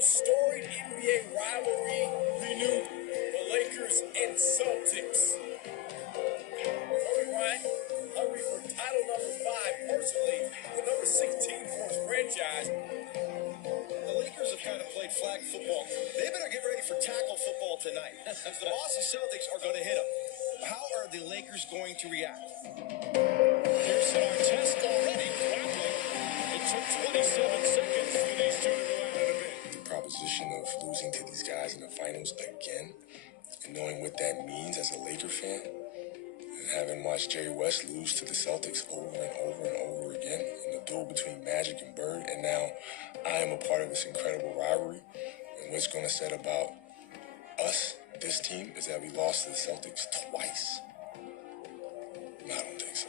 most storied NBA rivalry renewed. The Lakers and Celtics. Kobe Bryant, hungry for title number 5 personally, the number 16 for his franchise. The Lakers have kind of played flag football. They better get ready for tackle football tonight, because the Boston Celtics are going to hit them. How are the Lakers going to react? Here's our test already. It took 27 seconds for these two to go out of the bit. The proposition of losing to these guys in the finals again, and knowing what that means as a Laker fan, and having watched Jerry West lose to the Celtics over and over and over again in the duel between Magic and Bird, and now I am a part of this incredible rivalry. And what's going to set about us, this team, is that we lost to the Celtics twice. No, I don't think so.